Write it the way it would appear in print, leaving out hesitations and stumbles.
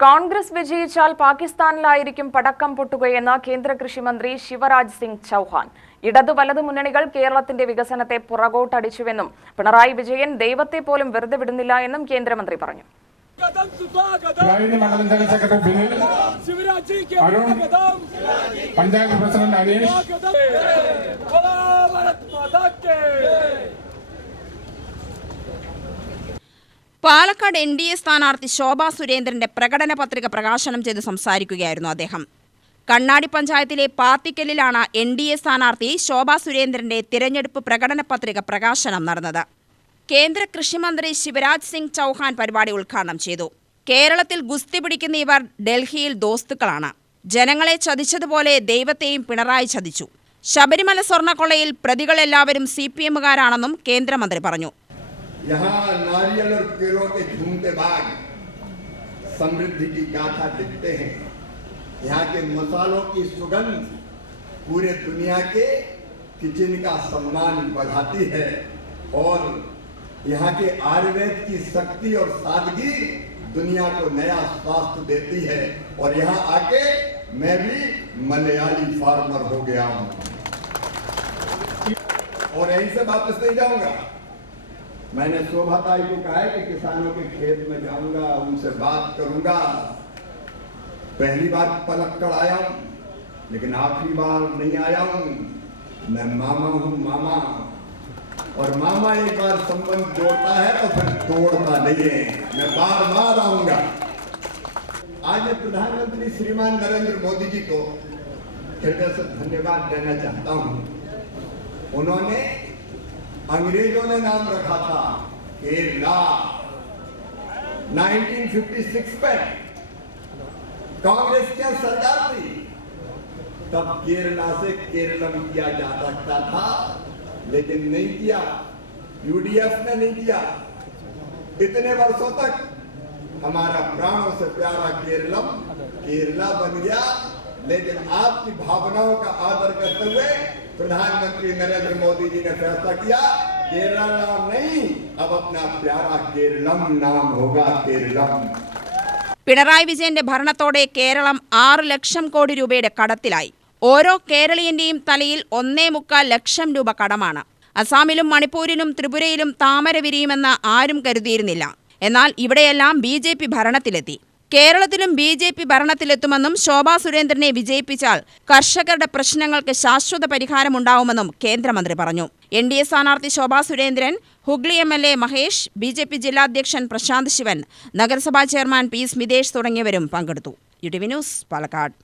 കോൺഗ്രസ് വിജയിച്ചാൽ പാകിസ്ഥാനിലായിരിക്കും പടക്കം പൊട്ടുകയെന്ന് കേന്ദ്ര കൃഷിമന്ത്രി ശിവരാജ് സിംഗ് ചൗഹാൻ. ഇടതു വലതു മുന്നണികൾ കേരളത്തിന്റെ വികസനത്തെ പുറകോട്ടടിച്ചുവെന്നും പിണറായി വിജയൻ ദൈവത്തെ പോലും വെറുതെ വിടുന്നില്ല എന്നും കേന്ദ്രമന്ത്രി പറഞ്ഞു. പാലക്കാട് NDA സ്ഥാനാർത്ഥി ശോഭാ സുരേന്ദ്രന്റെ പ്രകടന പത്രിക പ്രകാശനം ചെയ്ത് സംസാരിക്കുകയായിരുന്നു അദ്ദേഹം. കണ്ണാടി പഞ്ചായത്തിലെ പാത്തിക്കലിലാണ് NDA സ്ഥാനാർത്ഥി ശോഭാ സുരേന്ദ്രന്റെ തിരഞ്ഞെടുപ്പ് പ്രകടന പത്രിക പ്രകാശനം നടന്നത്. കേന്ദ്ര കൃഷിമന്ത്രി ശിവരാജ് സിംഗ് ചൗഹാൻ പരിപാടി ഉദ്ഘാടനം ചെയ്തു. കേരളത്തിൽ ഗുസ്തി പിടിക്കുന്ന ഇവർ ഡൽഹിയിൽ ദോസ്തുക്കളാണ്. ജനങ്ങളെ ചതിച്ചതുപോലെ ദൈവത്തെയും പിണറായി ചതിച്ചു. ശബരിമല സ്വർണ്ണക്കൊള്ളയിൽ പ്രതികളെല്ലാവരും CPMകാരാണെന്നും കേന്ദ്രമന്ത്രി പറഞ്ഞു. यहाँ नारियल और केलों के झूमते बाग समृद्धि की गाथा लिखते हैं। यहाँ के मसालों की सुगंध पूरे दुनिया के किचन का सम्मान बढ़ाती है और यहाँ के आयुर्वेद की शक्ति और सादगी दुनिया को नया स्वास्थ्य देती है। और यहाँ आके मैं भी मलयाली फार्मर हो गया हूँ और यहीं से वापस नहीं जाऊंगा। मैंने शोभा ताई को कहा है कि किसानों के खेत में जाऊंगा, उनसे बात करूंगा। पहली बार पलक्कड़ आया हूं, लेकिन आखिरी बार नहीं आया हूं। मैं मामा हूं, मामा, और मामा एक बार संबंध जोड़ता है तो फिर तोड़ता नहीं है। मैं बार बार आऊंगा। आज मैं प्रधानमंत्री श्रीमान नरेंद्र मोदी जी को हृदय से धन्यवाद देना चाहता हूं। उन्होंने अंग्रेजों ने नाम रखा था केरला। 1956 में कांग्रेस की सरकार थी, तब केरला से केरलम किया जा सकता था, लेकिन नहीं किया। UDF ने नहीं किया। इतने वर्षों तक हमारा प्राणों से प्यारा केरलम केरला बन गया, लेकिन आपकी भावनाओं का आदर करते हुए प्रधानमंत्री नरेंद्र मोदी जी ने फैसला किया केरला नाम नहीं, अब अपना प्यारा केरलम नाम होगा, केरलम। പിണറായി വിജയന്റെ ഭരണത്തോടെ കേരളം 6 ലക്ഷം കോടി രൂപയുടെ കടത്തിലായി. ഓരോ കേരളീയന്റെയും തലയിൽ 1.25 ലക്ഷം രൂപ കടമാണ്. അസാമിലും മണിപ്പൂരിലും ത്രിപുരയിലും താമര വിരിയുമെന്ന് ആരും കരുതിയിരുന്നില്ല. എന്നാൽ ഇവിടെയെല്ലാം BJP ഭരണത്തിലെത്തി. കേരളത്തിലും BJP ഭരണത്തിലെത്തുമെന്നും ശോഭാ സുരേന്ദ്രനെ വിജയിപ്പിച്ചാൽ കർഷകരുടെ പ്രശ്നങ്ങൾക്ക് ശാശ്വത പരിഹാരമുണ്ടാവുമെന്നും കേന്ദ്രമന്ത്രി പറഞ്ഞു. NDA സ്ഥാനാർത്ഥി ശോഭാ സുരേന്ദ്രൻ, ഹുഗ്ലി MLA മഹേഷ്, BJP ജില്ലാ അധ്യക്ഷൻ പ്രശാന്ത് ശിവൻ, നഗരസഭാ ചെയർമാൻ P. സ്മിതേഷ് തുടങ്ങിയവരും പങ്കെടുത്തു. UTV news, Palakkad.